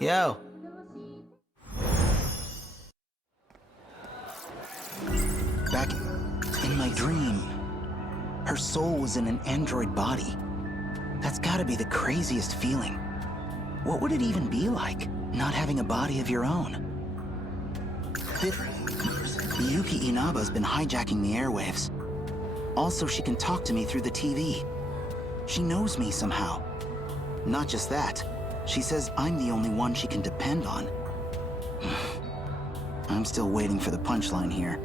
Yo. Back in my dream, her soul was in an android body. That's gotta be the craziest feeling. What would it even be like, not having a body of your own? Yuki Inaba's been hijacking the airwaves. Also, she can talk to me through the TV. She knows me somehow. Not just that, she says I'm the only one she can depend on. I'm still waiting for the punchline here.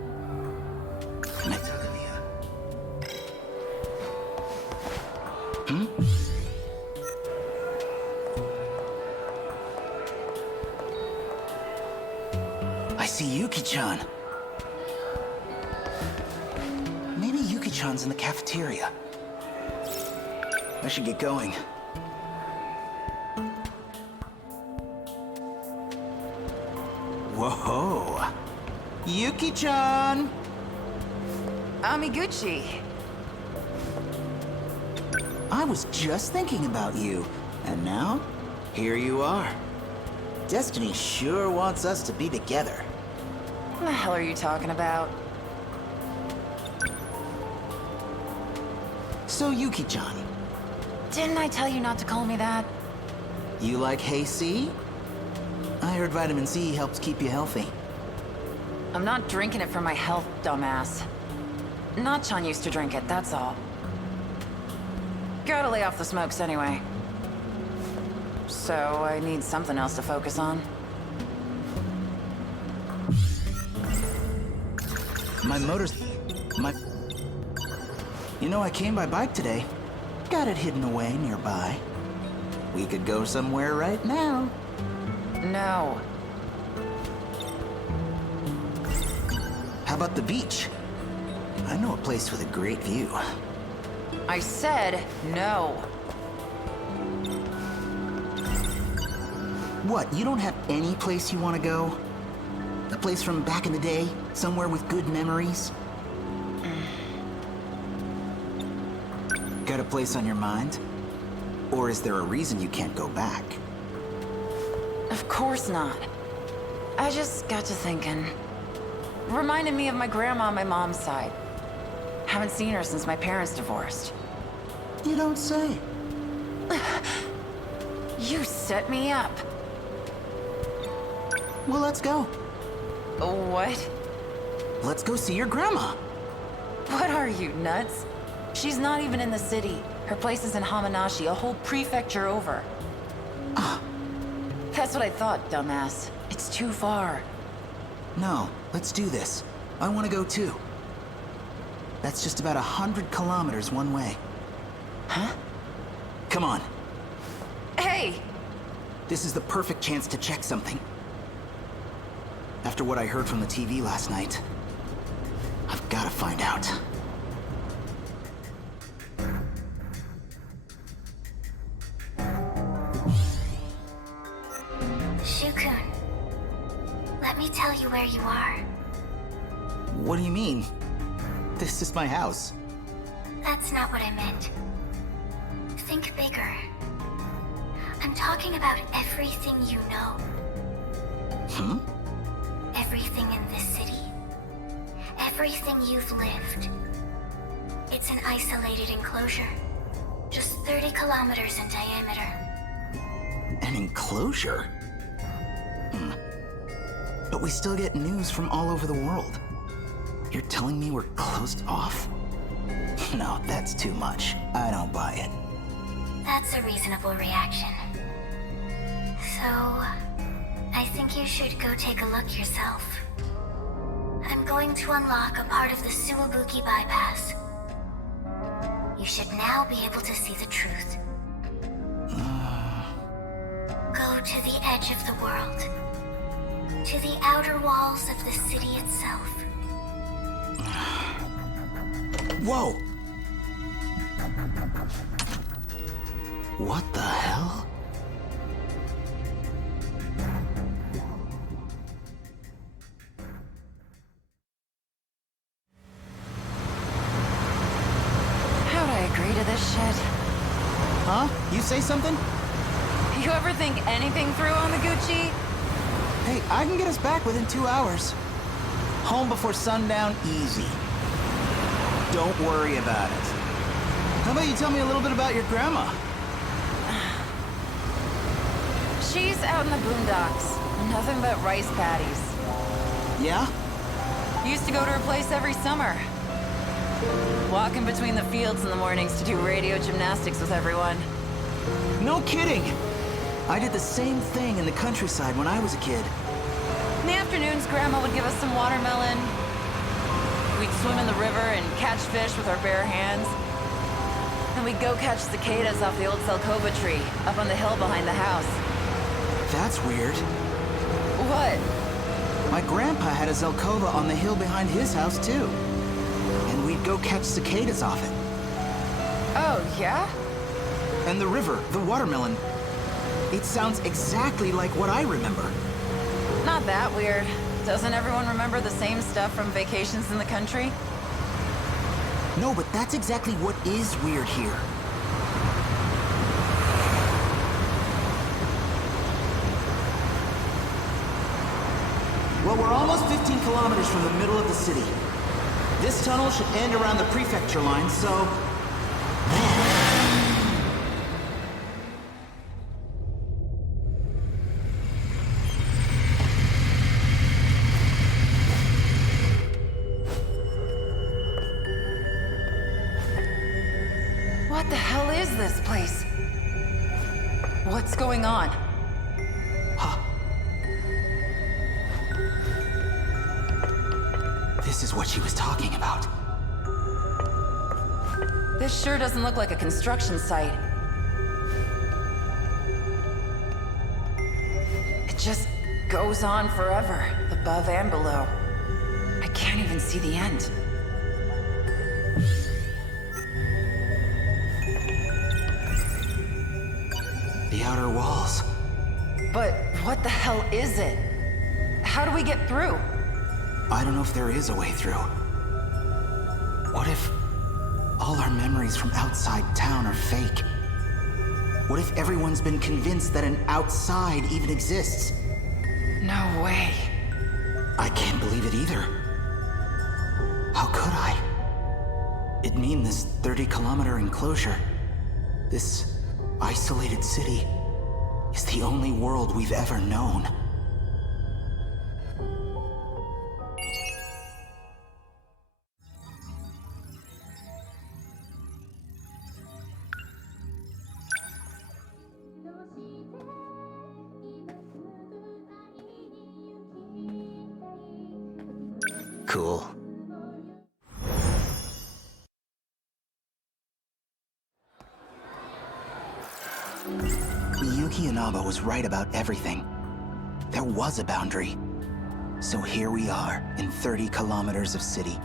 Hmm? I see Yuki-chan. Maybe Yuki-chan's in the cafeteria. I should get going. Whoa! Yuki-chan! Amiguchi. I was just thinking about you, and now, here you are. Destiny sure wants us to be together. What the hell are you talking about? So, Yuki-chan, Didn't I tell you not to call me that? you like Hey C? I heard vitamin C helps keep you healthy. I'm not drinking it for my health, dumbass. Nachan used to drink it, that's all. Gotta lay off the smokes anyway. So I need something else to focus on. You know, I came by bike today. Got it hidden away nearby. We could go somewhere right now. No. How about the beach? I know a place with a great view. I said no. What, you don't have any place you want to go? A place from back in the day? Somewhere with good memories? Got a place on your mind? Or is there a reason you can't go back? Of course not. I just got to thinking. Reminded me of my grandma on my mom's side. Haven't seen her since my parents divorced. You don't say. You set me up. Well, let's go. What? Let's go see your grandma. What are you, nuts? She's not even in the city. Her place is in Hamanashi, a whole prefecture over. That's what I thought, dumbass. It's too far. No, let's do this. I want to go too. That's just about 100 kilometers one way. Huh? Come on. Hey! This is the perfect chance to check something. After what I heard from the TV last night, I've got to find out. Shukun, let me tell you where you are. What do you mean? This is my house. That's not what I meant. Think bigger. I'm talking about everything you know. Hmm? Everything in this city. Everything you've lived. It's an isolated enclosure. Just 30 kilometers in diameter. An enclosure? But we still get news from all over the world. You're telling me we're closed off? No, that's too much. I don't buy it. That's a reasonable reaction. So, I think you should go take a look yourself. I'm going to unlock a part of the Sumabuki bypass. You should now be able to see the truth. Go to the edge of the world. To the outer walls of the city itself. Whoa! What the hell? How'd I agree to this shit? Huh? You say something? You ever think anything through, Amiguchi? Hey, I can get us back within 2 hours. Home before sundown, easy. Don't worry about it. How about you tell me a little bit about your grandma? She's out in the boondocks. Nothing but rice paddies. Yeah? Used to go to her place every summer. Walking between the fields in the mornings to do radio gymnastics with everyone. No kidding! I did the same thing in the countryside when I was a kid. In the afternoons, Grandma would give us some watermelon. We'd swim in the river and catch fish with our bare hands. Then we'd go catch cicadas off the old Selkova tree, up on the hill behind the house. That's weird. What? My grandpa had a Zelkova on the hill behind his house, too. And we'd go catch cicadas off it. Oh, yeah? And the river, the watermelon. It sounds exactly like what I remember. Not that weird. Doesn't everyone remember the same stuff from vacations in the country? No, but that's exactly what is weird here. Well, we're almost 15 kilometers from the middle of the city. This tunnel should end around the prefecture line, so... What the hell is this place? What's going on? Huh. This is what she was talking about. This sure doesn't look like a construction site. It just goes on forever, above and below. I can't even see the end. The outer walls. But what the hell is it? How do we get through? I don't know if there is a way through. What if all our memories from outside town are fake? What if everyone's been convinced that an outside even exists? No way. I can't believe it either. How could I? It'd mean this 30-kilometer enclosure, this isolated city, is the only world we've ever known. Cool. Yuki Inaba was right about everything. There was a boundary. So here we are, in 30 kilometers of city.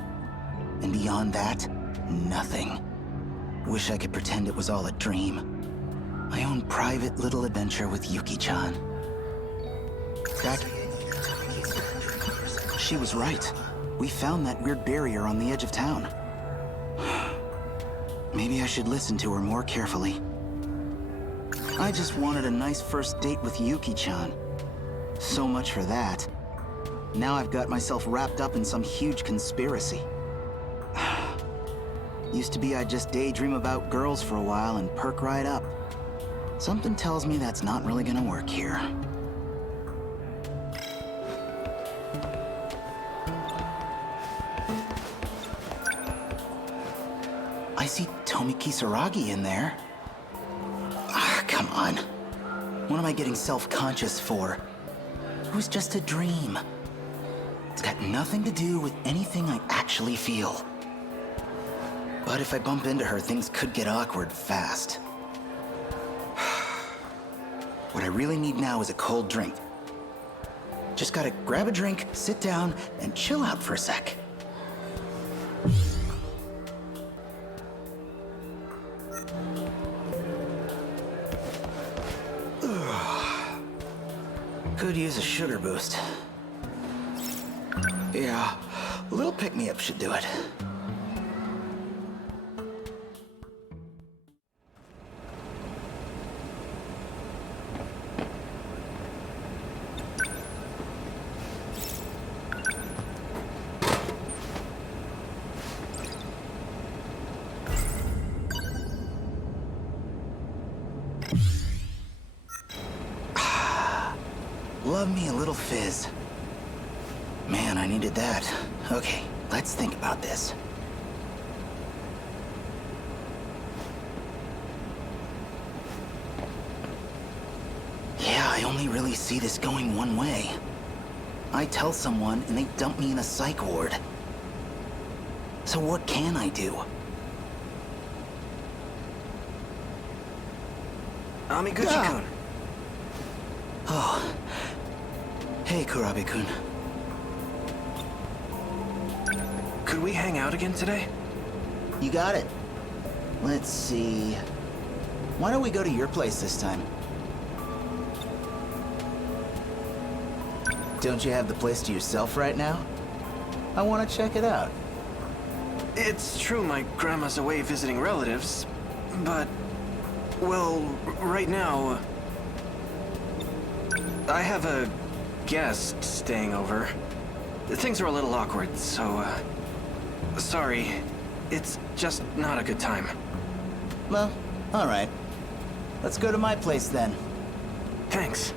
And beyond that, nothing. Wish I could pretend it was all a dream. My own private little adventure with Yuki-chan. Back... She was right. We found that weird barrier on the edge of town. Maybe I should listen to her more carefully. I just wanted a nice first date with Yuki-chan. So much for that. Now I've got myself wrapped up in some huge conspiracy. Used to be I'd just daydream about girls for a while and perk right up. Something tells me that's not really gonna work here. I see Tomi Kisaragi in there. Ah, come on. What am I getting self-conscious for? It was just a dream. It's got nothing to do with anything I actually feel. But if I bump into her, things could get awkward fast. What I really need now is a cold drink. Just gotta grab a drink, sit down, and chill out for a sec. Could use a sugar boost. Yeah, a little pick-me-up should do it. Love me a little fizz. Man, I needed that. Okay, let's think about this. Yeah, I only really see this going one way. I tell someone and they dump me in a psych ward. So what can I do? Amiguchi-kun. Oh. Hey, Kurabe-kun. Could we hang out again today? You got it. Let's see. Why don't we go to your place this time? Don't you have the place to yourself right now? I want to check it out. It's true my grandma's away visiting relatives, but... well, right now... I have a guest staying over. Things are a little awkward, so, sorry. It's just not a good time. Well, alright. Let's go to my place then. Thanks.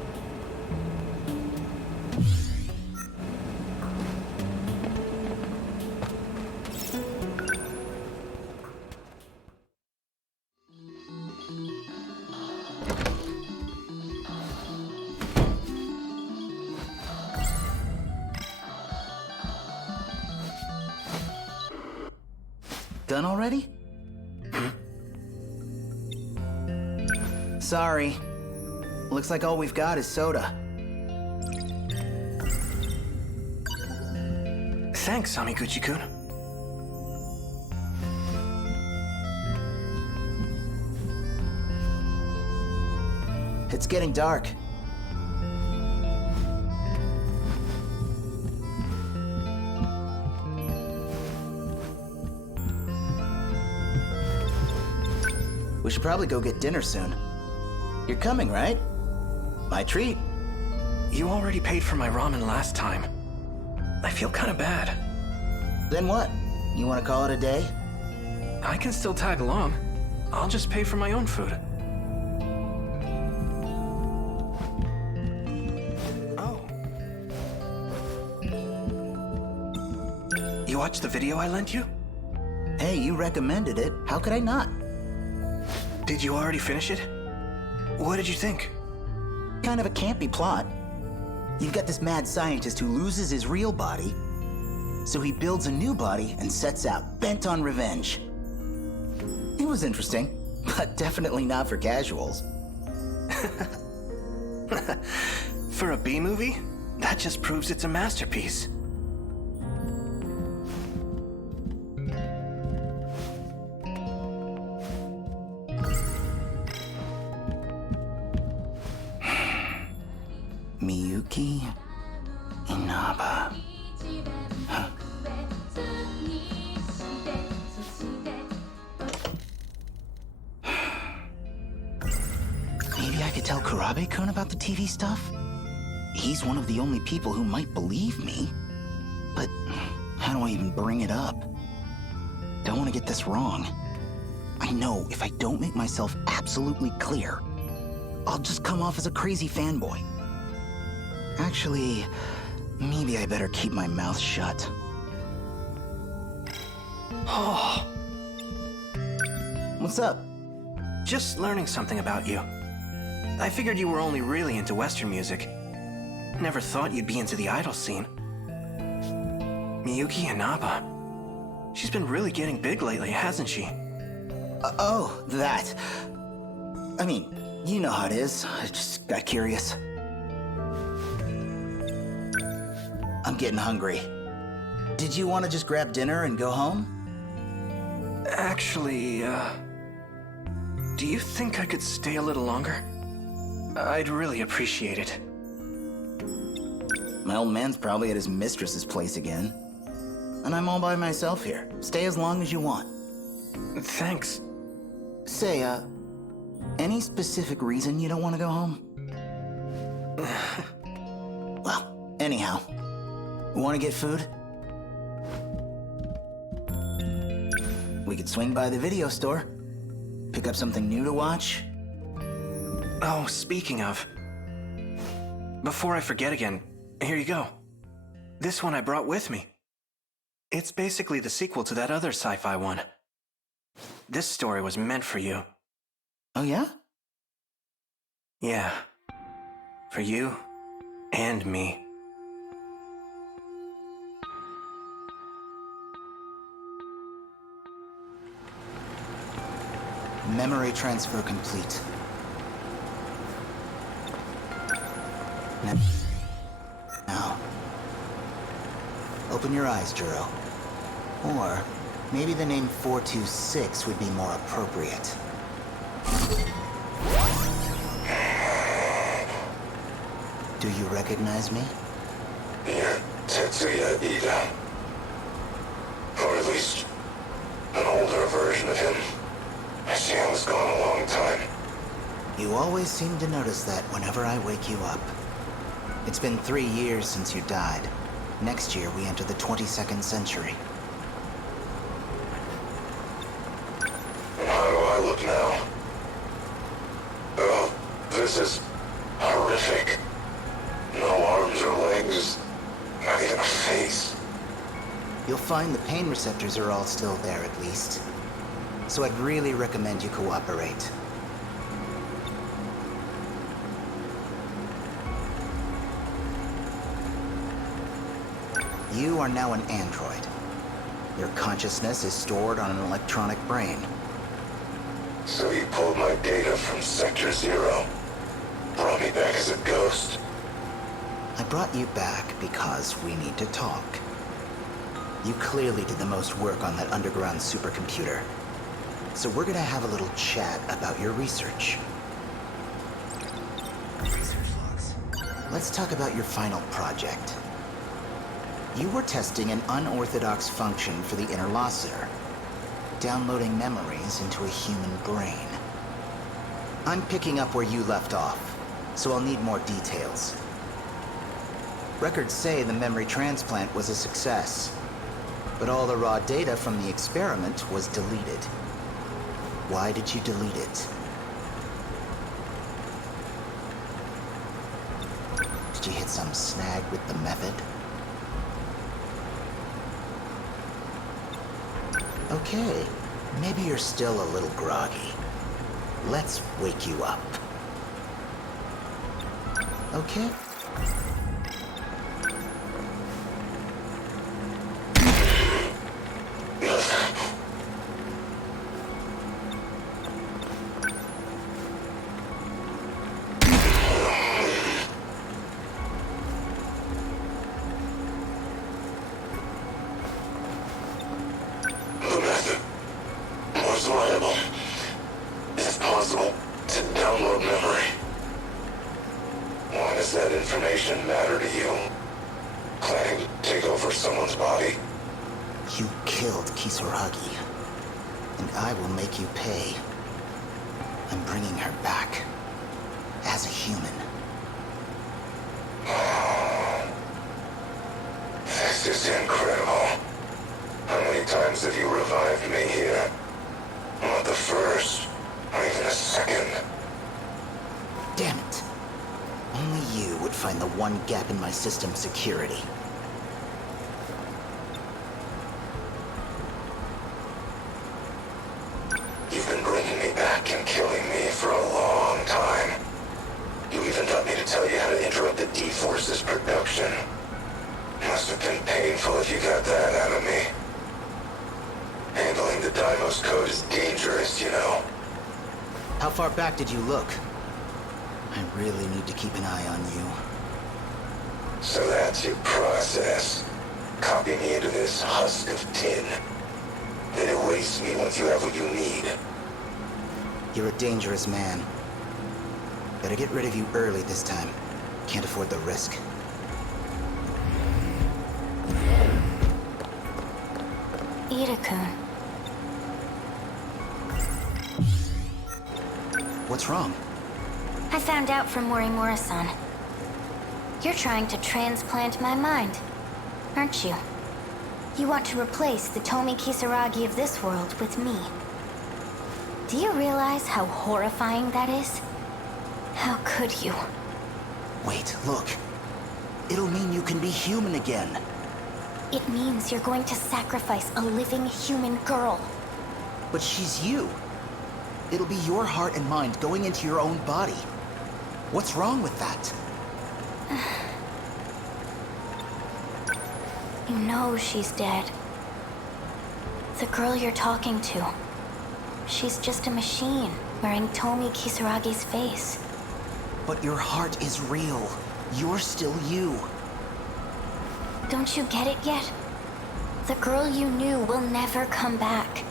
Done already? Sorry. Looks like all we've got is soda. Thanks, Amiguchi-kun. It's getting dark. We should probably go get dinner soon. You're coming, right? My treat. You already paid for my ramen last time. I feel kind of bad. Then what? You want to call it a day? I can still tag along. I'll just pay for my own food. Oh. You watched the video I lent you? Hey, you recommended it. How could I not? Did you already finish it? What did you think? Kind of a campy plot. You've got this mad scientist who loses his real body, so he builds a new body and sets out, bent on revenge. It was interesting, but definitely not for casuals. For a B-movie? That just proves it's a masterpiece. Miyuki Inaba. Huh. Maybe I could tell Kurabe-kun about the TV stuff? He's one of the only people who might believe me. But how do I even bring it up? Don't want to get this wrong. I know if I don't make myself absolutely clear, I'll just come off as a crazy fanboy. Actually, maybe I better keep my mouth shut. Oh, What's up? just learning something about you. I figured you were only really into Western music. Never thought you'd be into the idol scene. Miyuki Inaba. She's been really getting big lately, hasn't she? Oh, that. I mean, you know how it is. I just got curious. I'm getting hungry. Did you want to just grab dinner and go home? Actually, do you think I could stay a little longer? I'd really appreciate it. My old man's probably at his mistress's place again. And I'm all by myself here. Stay as long as you want. Thanks. Say, any specific reason you don't want to go home? Well, anyhow, want to get food? We could swing by the video store, pick up something new to watch. Oh, speaking of... Before I forget again, here you go. This one I brought with me. It's basically the sequel to that other sci-fi one. This story was meant for you. Oh yeah? Yeah. For you and me. Memory transfer complete. Now, open your eyes, Juro. Or maybe the name 426 would be more appropriate. Do you recognize me? You're Tetsuya Ida. Or at least, an older version of him. I see I was gone a long time. You always seem to notice that whenever I wake you up. It's been 3 years since you died. Next year, we enter the 22nd century. And how do I look now? Oh, this is horrific. No arms or legs. Not even a face. You'll find the pain receptors are all still there at least. So I'd really recommend you cooperate. You are now an android. Your consciousness is stored on an electronic brain. So you pulled my data from Sector 0. Brought me back as a ghost. I brought you back because we need to talk. You clearly did the most work on that underground supercomputer. So we're gonna have a little chat about your research. Research logs. Let's talk about your final project. You were testing an unorthodox function for the interlocutor, downloading memories into a human brain. I'm picking up where you left off, so I'll need more details. Records say the memory transplant was a success, but all the raw data from the experiment was deleted. Why did you delete it? Did you hit some snag with the method? Okay, maybe you're still a little groggy. Let's wake you up. Okay? Gap in my system security. You've been bringing me back and killing me for a long time. You even got me to tell you how to interrupt the D-Force's production. Must have been painful if you got that out of me. Handling the Deimos code is dangerous, you know. How far back did you look? I really need to keep an eye on you. So that's your process. Copy me into this husk of tin. Then erase me once you have what you need. You're a dangerous man. Better get rid of you early this time. Can't afford the risk. Ida-kun. What's wrong? I found out from Morimura-san. You're trying to transplant my mind, aren't you? You want to replace the Tomi Kisaragi of this world with me. Do you realize how horrifying that is? How could you? Wait, look. It'll mean you can be human again. It means you're going to sacrifice a living human girl. But she's you. It'll be your heart and mind going into your own body. What's wrong with that? You know she's dead. The girl you're talking to. She's just a machine wearing Tomi Kisaragi's face. But your heart is real. You're still you. Don't you get it yet? The girl you knew will never come back.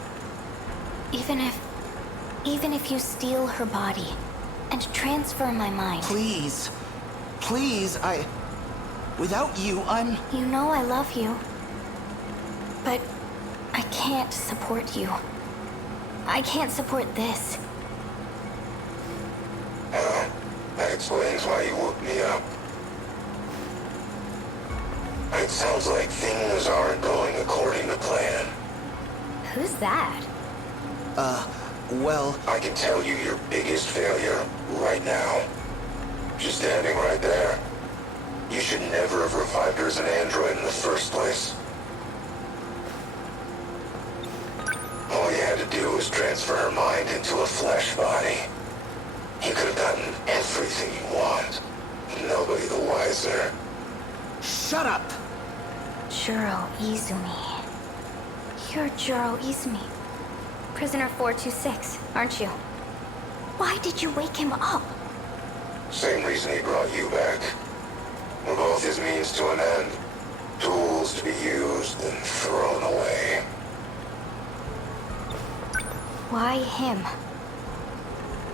Even if you steal her body and transfer my mind. Please. Please, without you, I'm... You know I love you. But I can't support you. I can't support this. That explains why you woke me up. It sounds like things aren't going according to plan. Who's that? Well... I can tell you your biggest failure right now. She's standing right there. You should never have revived her as an android in the first place. All you had to do was transfer her mind into a flesh body. You could have gotten everything you want. Nobody the wiser. Shut up! Juro Izumi. You're Juro Izumi. Prisoner 426, aren't you? Why did you wake him up? Same reason he brought you back. We're both his means to an end. Tools to be used and thrown away. Why him?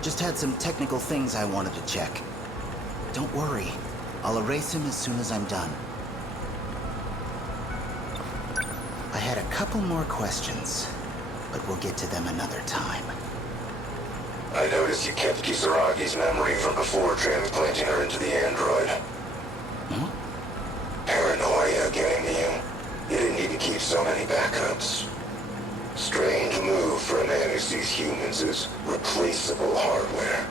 Just had some technical things I wanted to check. Don't worry. I'll erase him as soon as I'm done. I had a couple more questions, but we'll get to them another time. I noticed you kept Kisaragi's memory from before transplanting her into the android. Paranoia getting to you. You didn't need to keep so many backups. Strange move for a man who sees humans as replaceable hardware.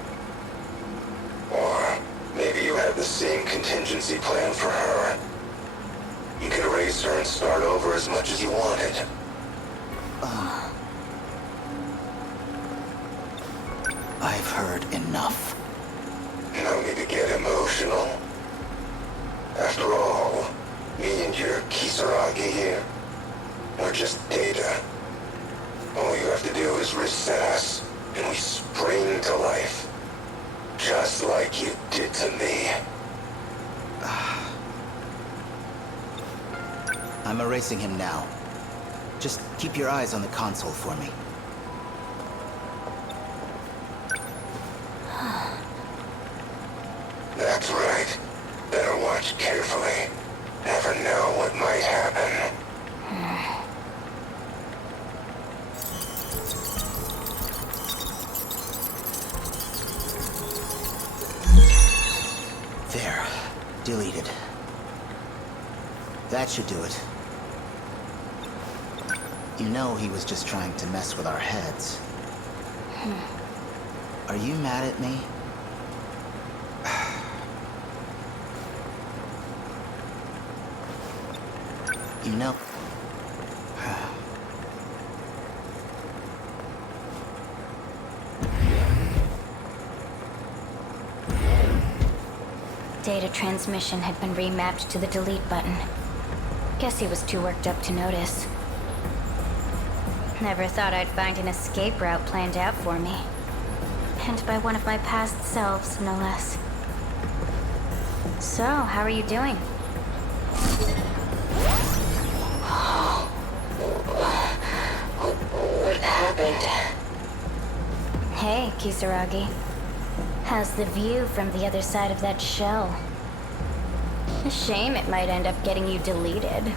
Or maybe you had the same contingency plan for her. You could erase her and start over as much as you wanted. I've heard enough. No need to get emotional. After all, me and your Kisaragi here, we're just data. All you have to do is reset us, and we spring to life. Just like you did to me. I'm erasing him now. Just keep your eyes on the console for me. That's right. Better watch carefully. Never know what might happen. There. Deleted. That should do it. You know he was just trying to mess with our heads. Are you mad at me? You know... Data transmission had been remapped to the delete button. Guess he was too worked up to notice. Never thought I'd find an escape route planned out for me. And by one of my past selves, no less. So, how are you doing? What happened? Hey, Kisaragi. How's the view from the other side of that shell? A shame it might end up getting you deleted.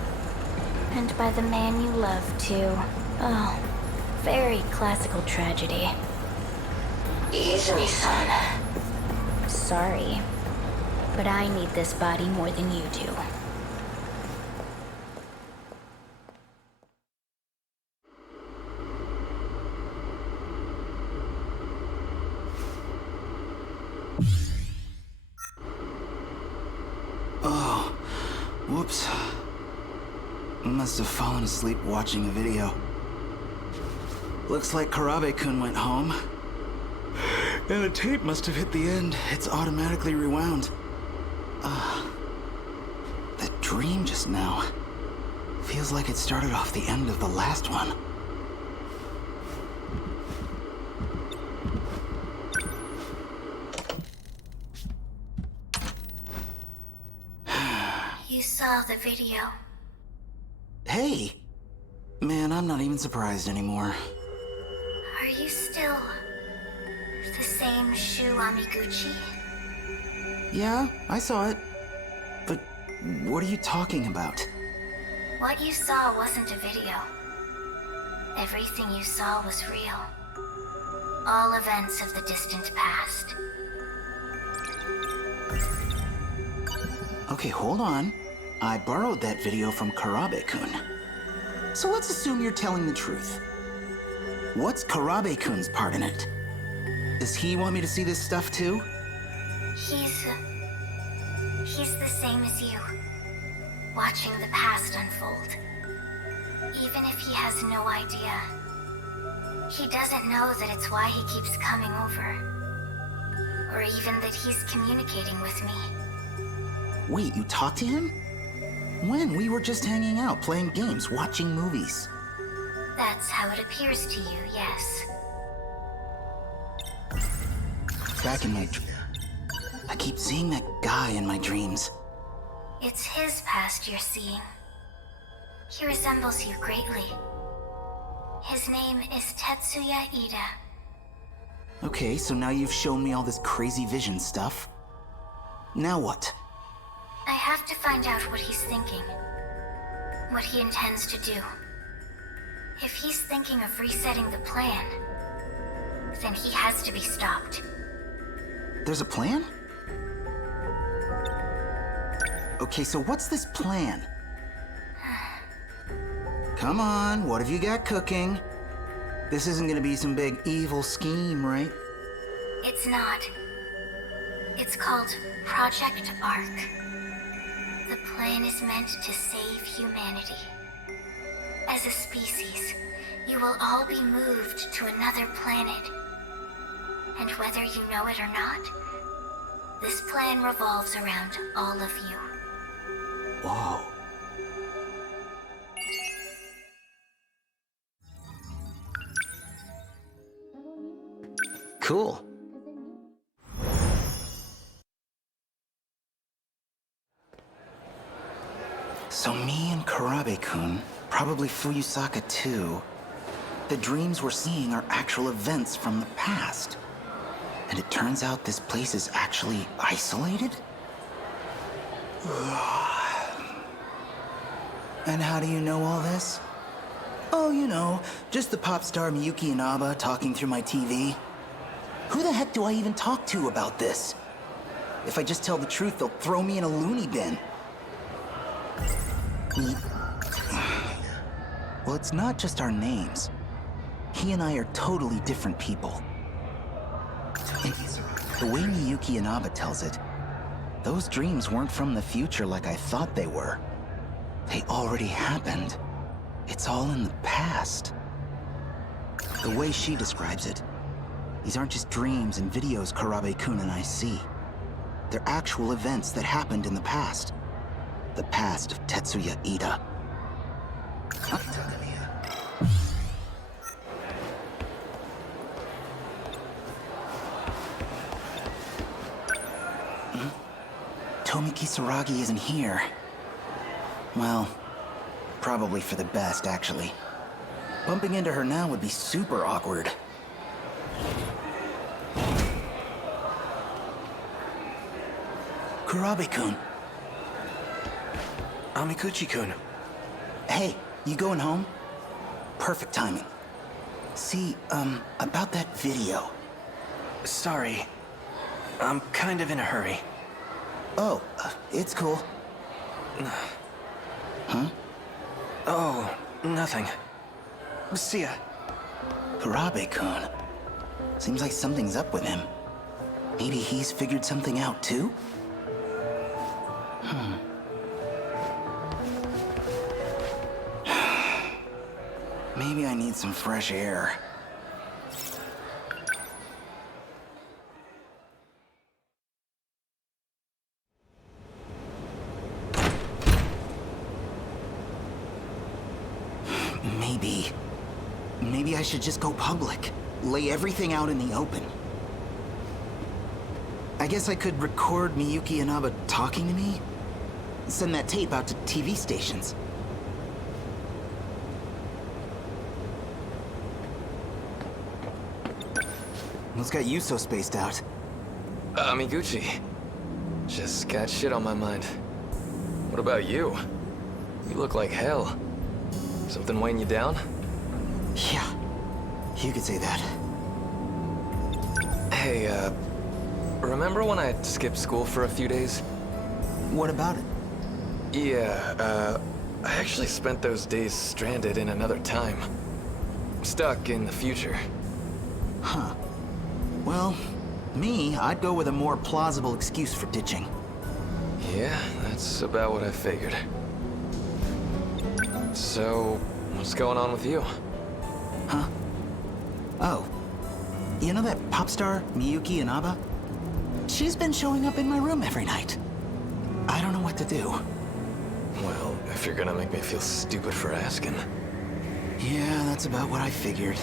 And by the man you love, too. Oh, very classical tragedy. Easily, son. Sorry, but I need this body more than you do. Whoops. Must have fallen asleep watching a video. Looks like Karabe-kun went home. And the tape must have hit the end. It's automatically rewound. That dream just now. Feels like it started off the end of the last one. You saw the video. Hey! Man, I'm not even surprised anymore. Are you still the same Shu Amiguchi? Yeah, I saw it. But what are you talking about? What you saw wasn't a video. Everything you saw was real. All events of the distant past. Okay, hold on. I borrowed that video from Karabe-kun. So let's assume you're telling the truth. What's Karabe-kun's part in it? Does he want me to see this stuff too? He's the same as you. Watching the past unfold. Even if he has no idea. He doesn't know that it's why he keeps coming over. Or even that he's communicating with me. Wait, you talked to him? When? We were just hanging out, playing games, watching movies. That's how it appears to you, yes. Back in my... I keep seeing that guy in my dreams. It's his past you're seeing. He resembles you greatly. His name is Tetsuya Ida. Okay, so now you've shown me all this crazy vision stuff. Now what? I have to find out what he's thinking. What he intends to do. If he's thinking of resetting the plan, then he has to be stopped. There's a plan? Okay, so what's this plan? Come on, what have you got cooking? This isn't gonna be some big evil scheme, right? It's not. It's called Project Ark. The plan is meant to save humanity. As a species, you will all be moved to another planet. And whether you know it or not, this plan revolves around all of you. Whoa. Cool. So me and Karabe-kun, probably Fuyusaka too, the dreams we're seeing are actual events from the past. And it turns out this place is actually isolated? And how do you know all this? Oh, you know, just the pop star Miyuki and Aba talking through my TV. Who the heck do I even talk to about this? If I just tell the truth, they'll throw me in a loony bin. Well, it's not just our names. He and I are totally different people. And the way Miyuki and Aba tells it, those dreams weren't from the future like I thought they were. They already happened. It's all in the past. The way she describes it, these aren't just dreams and videos Karabe-kun and I see. They're actual events that happened in the past. The past of Tetsuya Ida. Tomi Kisaragi isn't here. Well, probably for the best, actually. Bumping into her now would be super awkward. Karabe-kun. Amiguchi-kun. Hey, you going home? Perfect timing. See, about that video. Sorry. I'm kind of in a hurry. Oh, it's cool. Huh? Oh, nothing. See ya. Karabe-kun. Seems like something's up with him. Maybe he's figured something out too? Maybe I need some fresh air. Maybe I should just go public. Lay everything out in the open. I guess I could record Miyuki and Aba talking to me. Send that tape out to TV stations. What's got you so spaced out? Amiguchi. Just got shit on my mind. What about you? You look like hell. Something weighing you down? Yeah, you could say that. Hey, remember when I skipped school for a few days? What about it? Yeah, I actually spent those days stranded in another time. Stuck in the future. Huh. Well, I'd go with a more plausible excuse for ditching. Yeah, that's about what I figured. So, what's going on with you? Huh? Oh. You know that pop star, Miyuki Inaba? She's been showing up in my room every night. I don't know what to do. Well, if you're gonna make me feel stupid for asking. Yeah, that's about what I figured.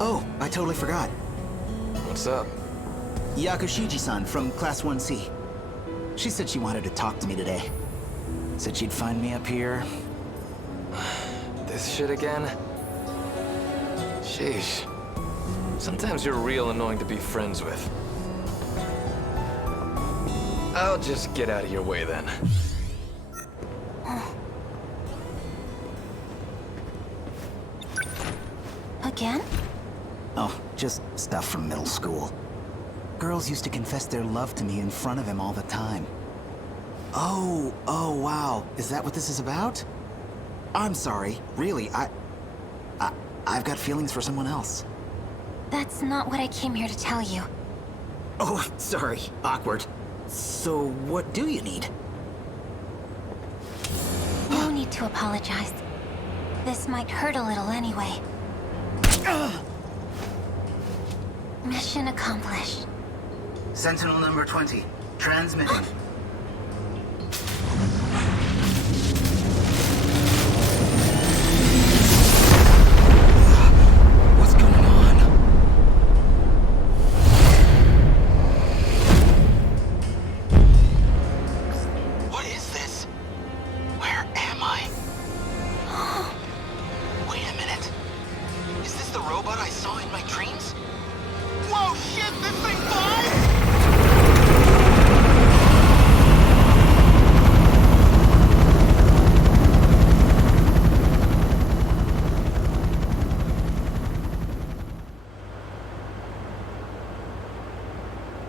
Oh, I totally forgot. What's up? Yakushiji-san from Class 1C. She said she wanted to talk to me today. Said she'd find me up here. This shit again? Sheesh. Sometimes you're real annoying to be friends with. I'll just get out of your way then. Again? Oh, just stuff from middle school. Girls used to confess their love to me in front of him all the time. Oh, wow. Is that what this is about? I'm sorry. Really, I've got feelings for someone else. That's not what I came here to tell you. Oh, sorry. Awkward. So, what do you need? No need to apologize. This might hurt a little anyway. Mission accomplished. Sentinel number 20. Transmitting. What's going on? What is this? Where am I? Wait a minute. Is this the robot I saw in my dreams? Whoa, shit, this thing flies?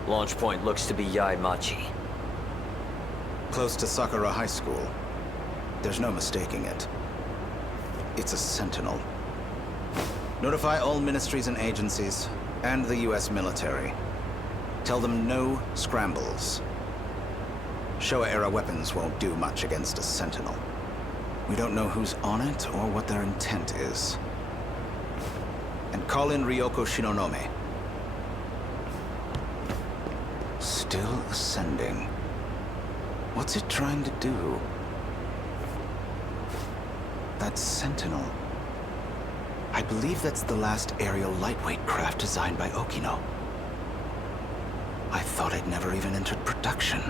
Launch point looks to be Yaimachi. Close to Sakura High School. There's no mistaking it. It's a Sentinel. Notify all ministries and agencies, and the US military. Tell them no scrambles. Showa-era weapons won't do much against a Sentinel. We don't know who's on it or what their intent is. And call in Ryoko Shinonome. Still ascending. What's it trying to do? That Sentinel. I believe that's the last aerial lightweight craft designed by Okino. I thought it never even entered production.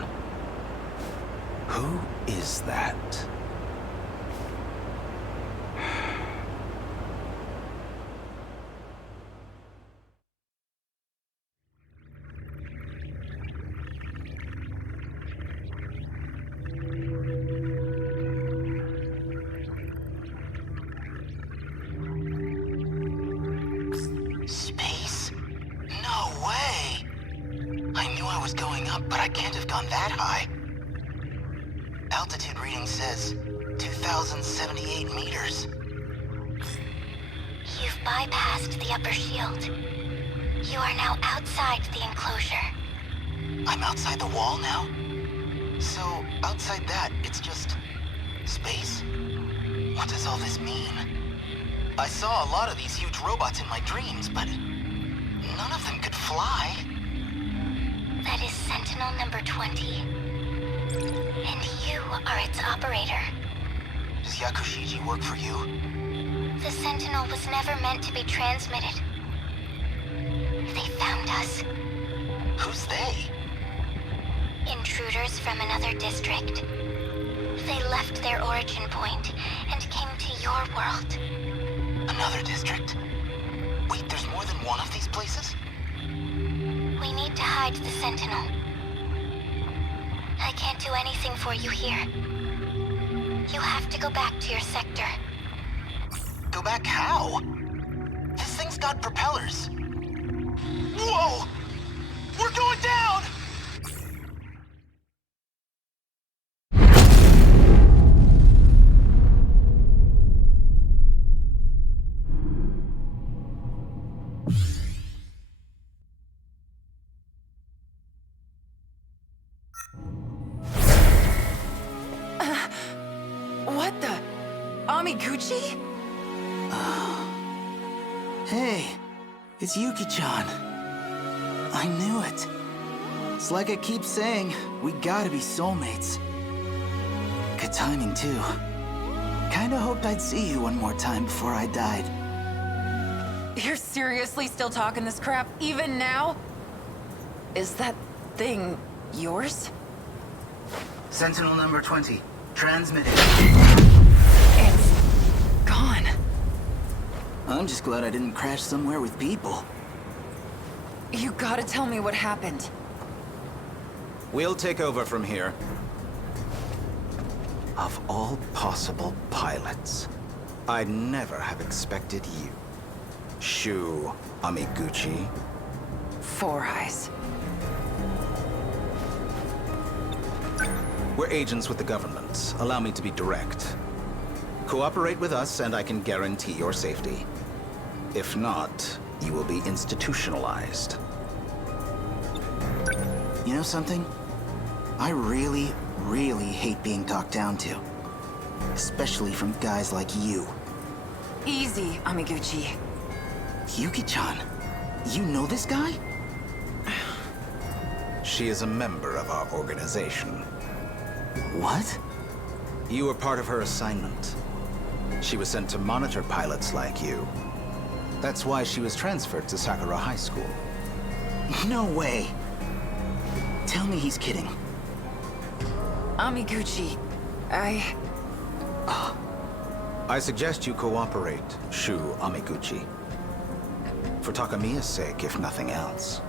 Who is that? Space? No way! I knew I was going up, but I can't have gone that high. Altitude reading says 2,078 meters. You've bypassed the upper shield. You are now outside the enclosure. I'm outside the wall now? So, outside that, it's just Space? What does all this mean? I saw a lot of these huge robots in my dreams, but none of them could fly. That is Sentinel number 20. And you are its operator. Does Yakushiji work for you? The Sentinel was never meant to be transmitted. They found us. Who's they? Intruders from another district. They left their origin point and came to your world. Another district? Wait, there's more than one of these places? We need to hide the Sentinel. I can't do anything for you here. You have to go back to your sector. Go back how? This thing's got propellers. Whoa! We're going down! What the? Amiguchi? Hey, it's Yuki-chan. I knew it. It's like I keep saying, we gotta be soulmates. Good timing, too. Kinda hoped I'd see you one more time before I died. You're seriously still talking this crap, even now? Is that thing yours? Sentinel number 20, transmitted. It's gone. I'm just glad I didn't crash somewhere with people. You gotta tell me what happened. We'll take over from here. Of all possible pilots, I'd never have expected you. Shu Amiguchi. Four Eyes. We're agents with the government. Allow me to be direct. Cooperate with us and I can guarantee your safety. If not, you will be institutionalized. you know something? I really, really hate being talked down to. Especially from guys like you. Easy, Amiguchi. Yuki-chan, you know this guy? She is a member of our organization. What? You were part of her assignment. She was sent to monitor pilots like you. That's why she was transferred to Sakura High School. No way. Tell me he's kidding. Amiguchi, I suggest you cooperate, Shu Amiguchi. For Takamiya's sake, if nothing else.